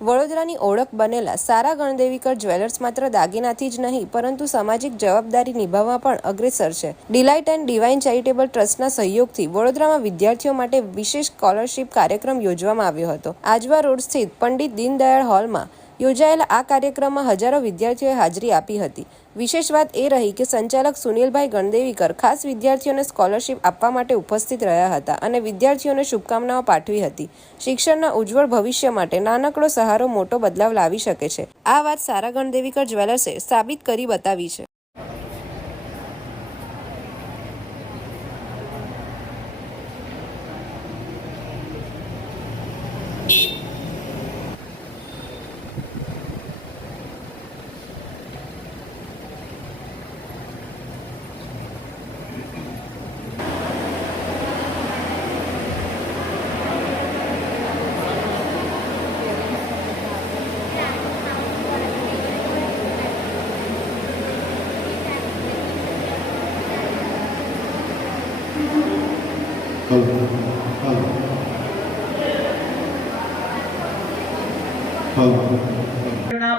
વડોદરાની ઓળખ બનેલા સારા ગણદેવીકર જ્વેલર્સ માત્ર દાગીનાથી જ નહીં, પરંતુ સામાજિક જવાબદારી નિભાવવા પણ અગ્રેસર છે. ડિલાઇટ એન્ડ ડિવાઇન ચેરિટેબલ ટ્રસ્ટના સહયોગથી વડોદરામાં વિદ્યાર્થીઓ માટે વિશેષ સ્કોલરશીપ કાર્યક્રમ યોજવામાં આવ્યો હતો. આજવા રોડ સ્થિત પંડિત દીનદયાળ હોલમાં યોજાયેલા આ કાર્યક્રમમાં હજારો વિદ્યાર્થીઓએ હાજરી આપી હતી. વિશેષ વાત એ રહી કે સંચાલક સુનિલભાઈ ગણદેવીકર ખાસ વિદ્યાર્થીઓને સ્કોલરશિપ આપવા માટે ઉપસ્થિત રહ્યા હતા અને વિદ્યાર્થીઓને શુભકામનાઓ પાઠવી હતી. શિક્ષણના ઉજ્જવળ ભવિષ્ય માટે નાનકડો સહારો મોટો બદલાવ લાવી શકે છે. આ વાત સારા ગણદેવીકર જ્વેલર્સે સાબિત કરી બતાવી છે.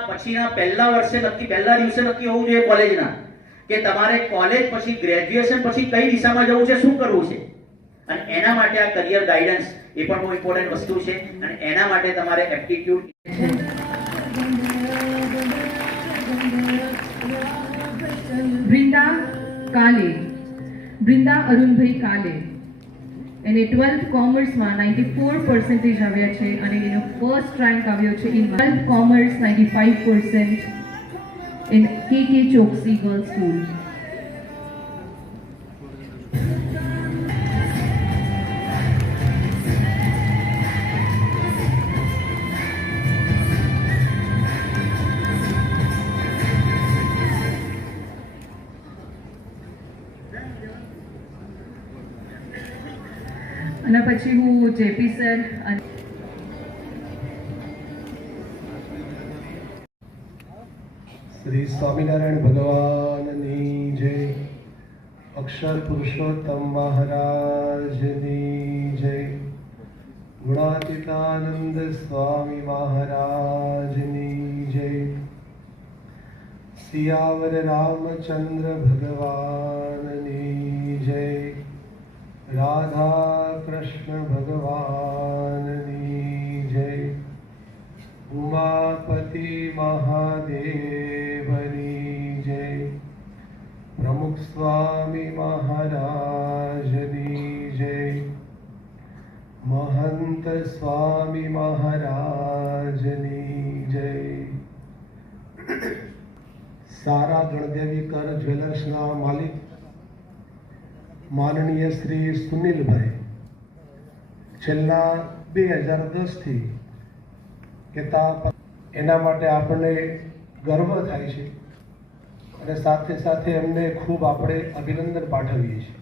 પછીના પહેલા વર્ષે નક્કી પહેલા દિવસે નક્કી હોવું જોઈએ કોલેજના કે તમારે કોલેજ પછી ગ્રેજ્યુએશન પછી કઈ દિશામાં જવું છે શું કરવું છે? અને એના માટે આ કરિયર ગાઈડન્સ એ પણ બહુ ઇમ્પોર્ટન્ટ વસ્તુ છે અને એના માટે તમારે એપ્ટિટ્યુડ બ્રિંદા કાલે બ્રિંદા અરુણભાઈ કાલે. એને ટ્વેલ્થ કોમર્સમાં નાઇન્ટી ફોર પર્સન્ટેજ આવ્યા છે અને એનો ફર્સ્ટ રેન્ક આવ્યો છે in twelfth commerce ninety five percent in K K Choksi girls school પછી હું જેપી સર અને શ્રી સ્વામિનારાયણ ભગવાનની જય. અક્ષર પુરુષોત્તમ મહારાજની જય. ગુણાતીતાનંદ સ્વામી મહારાજની જય. સિયાવર રામચંદ્ર ભગવાનની જય. રાધા કૃષ્ણ ભગવાનની જય. ઉમાપતિ મહાદેવની જય. પ્રમુખ સ્વામી મહારાજની જય. મહંત સ્વામી મહારાજની જય. સારા ગણદેવી કર જ્વેલર્સના માલિક માનનીય શ્રી સુનિલભાઈ, છેલ્લા બે હજાર દસથી કહેતા એના માટે આપણને ગર્વ થાય છે અને સાથે સાથે એમને ખૂબ આપણે અભિનંદન પાઠવીએ છીએ.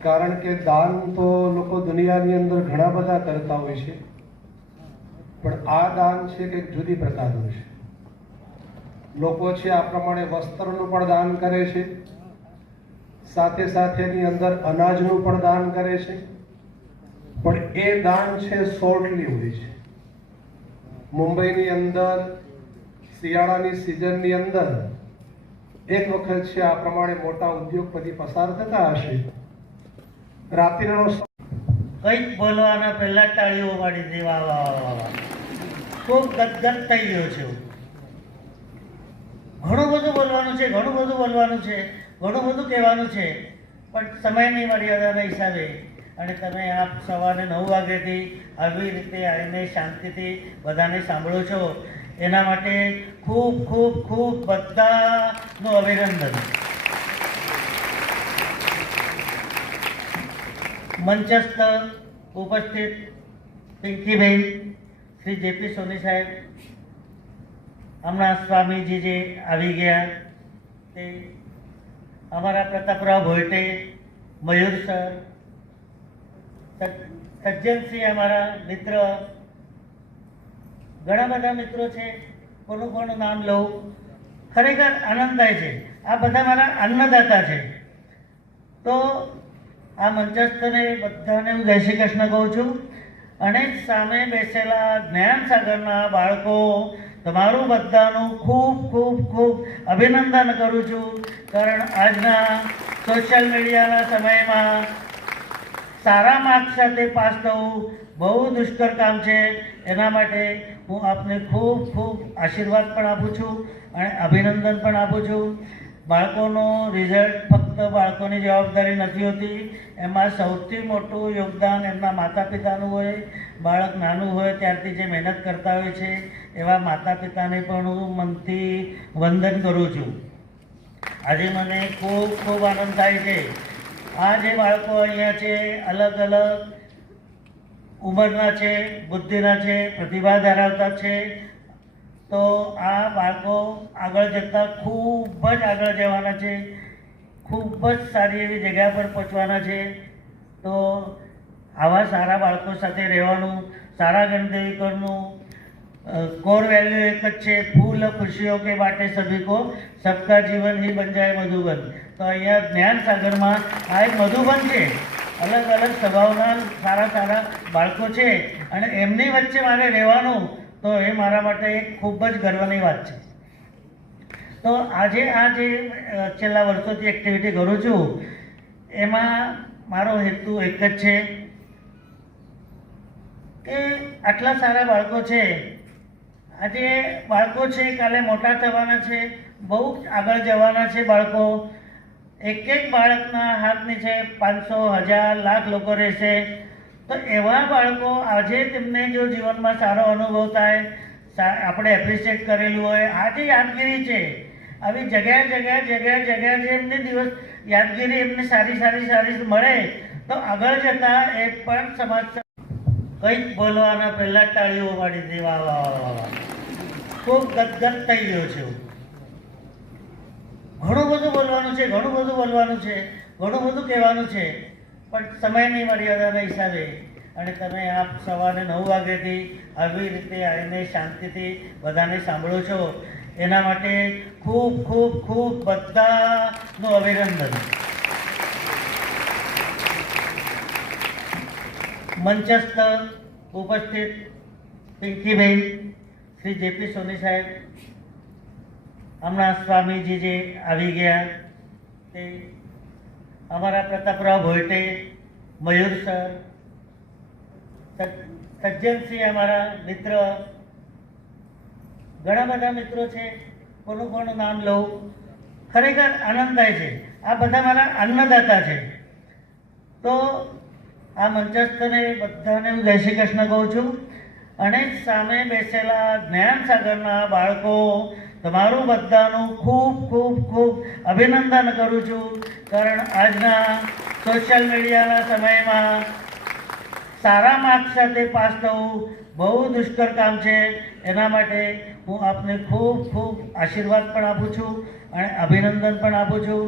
કારણ કે દાન તો લોકો દુનિયાની અંદર ઘણા બધા કરતા હોય છે, પણ આ દાન છે કંઈક જુદી પ્રકારનું છે. લોકો છે આ પ્રમાણે વસ્ત્રનું પણ દાન કરે છે. સાથે સાથે એની અંદર અનાજનું પણ દાન કરે છે. પણ એ દાન છે શોર્ટલી હોય છે. મુંબઈની અંદર, શિયાળાની સિઝનની અંદર એક વખત છે આ પ્રમાણે મોટા ઉદ્યોગપતિ પસાર થતા હશે. રાત્રિનો કંઈક બોલવાના પહેલા ટાળીઓ પાડી દે, વાહ વાહ વાહ વાહ વાહ. ખૂબ ગદગદ થઈ ગયો છે. ઘણું બધું બોલવાનું છે, ઘણું બધું બોલવાનું છે. ઘણું બધું કહેવાનું છે, પણ સમયની મર્યાદાના હિસાબે અને તમે આપ સવારે નવ વાગ્યાથી આવી રીતે આવીને શાંતિથી બધાને સાંભળો છો, એના માટે ખૂબ ખૂબ ખૂબ બધાનું અભિનંદન. મંચસ્થ ઉપસ્થિત પિંકીબેન, શ્રી જેપી સોની સાહેબ, હમણાં સ્વામીજી જે આવી ગયા, તે અમારા પ્રતાપરાવ ભોયટે, મયુર સર સજ્જનસિંહ અમારા મિત્ર, ઘણા બધા મિત્રો છે, કોનું કોનું નામ લઉં, ખરેખર આનંદ થાય છે. આ બધા મારા અન્નદાતા છે. તો આ મંચસ્થને બધાને હું જય શ્રી કૃષ્ણ કહું છું. અને સામે બેસેલા જ્ઞાન સાગરના બાળકો, તમારું બધાનું ખૂબ ખૂબ ખૂબ અભિનંદન કરું છું. કારણ આજના સોશિયલ મીડિયાના સમયમાં સારા માર્ક્સ સાથે પાસ થવું બહુ દુષ્કર કામ છે. એના માટે હું આપને ખૂબ ખૂબ આશીર્વાદ પણ આપું છું અને અભિનંદન પણ આપું છું. બાળકોનું રિઝલ્ટ ફક્ત બાળકોની જવાબદારી નથી હોતી. એમાં સૌથી મોટું યોગદાન એમના માતા પિતાનું હોય, બાળક નાનું હોય ત્યારથી જે મહેનત કરતા હોય છે, એવા માતા પિતાને પણ હું મનથી વંદન કરું છું. આજે મને ખૂબ ખૂબ આનંદ થાય છે. આ જે બાળકો અહીંયા છે, અલગ અલગ ઉંમરના છે, બુદ્ધિના છે, પ્રતિભા ધરાવતા છે. તો આ બાળકો આગળ જતાં ખૂબ જ આગળ જવાના છે. ખૂબ જ સારી એવી જગ્યા પર પહોંચવાના છે. તો આવા સારા બાળકો સાથે રહેવાનું, સારા ગણદેવીકરનું કોર વેલ્યુ એક જ છે, ફૂલ ખુશીઓ કે बाटे सभी को સબકા जीवन ही બન જાય મધુબન. તો અહીંયા જ્ઞાન સાગરમાં આ એક મધુબન છે. અલગ અલગ સ્વભાવના સારા સારા બાળકો છે. અને એમની વચ્ચે મારે રહેવાનું, તો એ મારા માટે એક ખૂબ જ ગર્વની વાત છે. તો આજે આ જે છેલ્લા વર્ષોથી એક્ટિવિટી કરું છું, એમાં મારો હેતુ એક જ છે કે આટલા સારા બાળકો છે આજે બાળકો છે, કાલે મોટા થવાના છે, બહુ આગળ જવાના છે બાળકો. એક એક બાળકના હાથ નીચે પાંચસો હજાર લાખ લોકો રહેશે. તો એવા બાળકો આજે તેમને જો જીવનમાં સારો અનુભવ થાય આપણે એપ્રિશિએટ કરેલું હોય, આ જે યાદગીરી છે, આવી જગ્યા જગ્યા જગ્યા જગ્યા જે એમની દિવસ, યાદગીરી એમને સારી સારી સારી મળે, તો આગળ જતાં એ પણ સમાજ કંઈક બોલવાના પહેલાં જ તાળીઓ પાડી દે ખૂબ ગદગદ થઈ ગયો છે. ઘણું બધું બોલવાનું છે, ઘણું બધું બોલવાનું છે, ઘણું બધું કહેવાનું છે, પણ સમયની મર્યાદાના હિસાબે અને તમે આપ સવારે નવ વાગ્યાથી આવી રીતે આવીને શાંતિથી બધાને સાંભળો છો, એના માટે ખૂબ ખૂબ ખૂબ બધાનું અભિનંદન. મંચસ્થ ઉપસ્થિત પિંકીબેન શ્રી જેપી સોની સાહેબ, હમણાં સ્વામીજી જે આવી ગયા, તે અમારા પ્રતાપરાવ ભોયટે, મયુર સર સજ્જનસિંહ અમારા મિત્ર, ઘણા બધા મિત્રો છે, કોનું કોનું નામ લઉં, ખરેખર આનંદ થાય છે. આ બધા મારા અન્નદાતા છે. તો આ મંચસ્થને બધાને હું જય શ્રી કૃષ્ણ કહું છું. અને સામે બેસેલા જ્ઞાન સાગરના બાળકો, તમારું બધાનું ખૂબ ખૂબ ખૂબ અભિનંદન કરું છું. કારણ આજના સોશિયલ મીડિયાના સમયમાં સારા માર્ક્સ સાથે પાસ થવું બહુ દુષ્કર કામ છે. એના માટે હું આપને ખૂબ ખૂબ આશીર્વાદ પણ આપું છું અને અભિનંદન પણ આપું છું.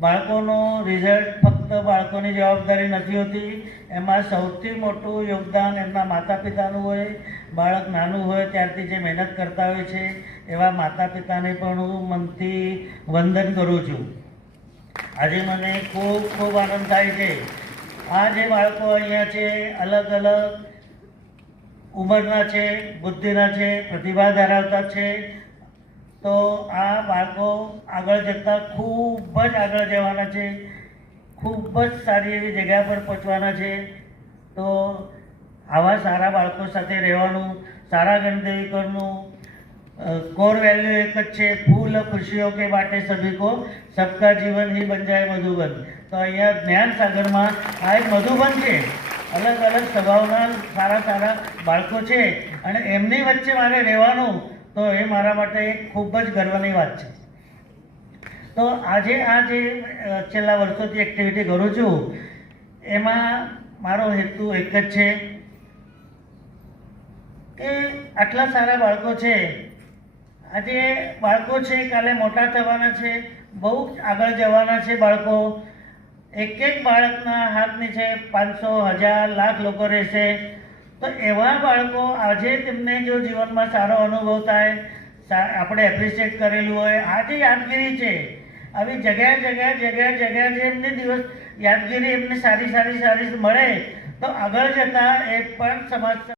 બાળકોનું રિઝલ્ટ ફક્ત બાળકોની જવાબદારી નથી હોતી. એમાં સૌથી મોટું યોગદાન એમના માતા પિતાનું હોય, બાળક નાનું હોય ત્યારથી જે મહેનત કરતા હોય છે, એવા માતા પિતાને પણ હું મનથી વંદન કરું છું. આજે મને ખૂબ ખૂબ આનંદ થાય છે. આ જે બાળકો અહીંયા છે, અલગ અલગ ઉંમરના છે, બુદ્ધિના છે, પ્રતિભા ધરાવતા છે તો આ બાળકો આગળ જતાં ખૂબ જ આગળ જવાના છે. ખૂબ જ સારી એવી જગ્યા પર પહોંચવાના છે. તો આવા સારા બાળકો સાથે રહેવાનું, સારા ગણદેવીકરનું કોર વેલ્યુ એક જ છે, ફૂલ ખુશીઓ કે માટે સભી કો સબકા જીવન ही બન જાય મધુબન. તો અહીંયા જ્ઞાન સાગરમાં આ એક મધુબન છે. અલગ અલગ સ્વભાવના સારા સારા બાળકો છે. અને એમની વચ્ચે મારે રહેવાનું તો એ મારા માટે એક ખૂબ જ ગર્વની વાત છે. તો આજે આ જે છેલ્લા વર્ષોથી એક્ટિવિટી કરું છું, એમાં મારો હેતુ એક જ છે કે આટલા સારા બાળકો છે. આજે બાળકો છે, કાલે મોટા થવાના છે, બહુ આગળ જવાના છે બાળકો. એક એક બાળકના હાથ નીચે પાંચસો, હજાર, લાખ લોકો રહેશે. તો એવા બાળકો આજે તેમને જો જીવનમાં સારો અનુભવ થાય આપણે એપ્રિશિએટ કરેલું હોય, આ જે યાદગીરી છે, આવી જગ્યા જગ્યા જગ્યા જગ્યા જે એમની દિવસ, યાદગીરી એમને સારી સારી સારી મળે, તો આગળ જતાં એ પણ સમાજ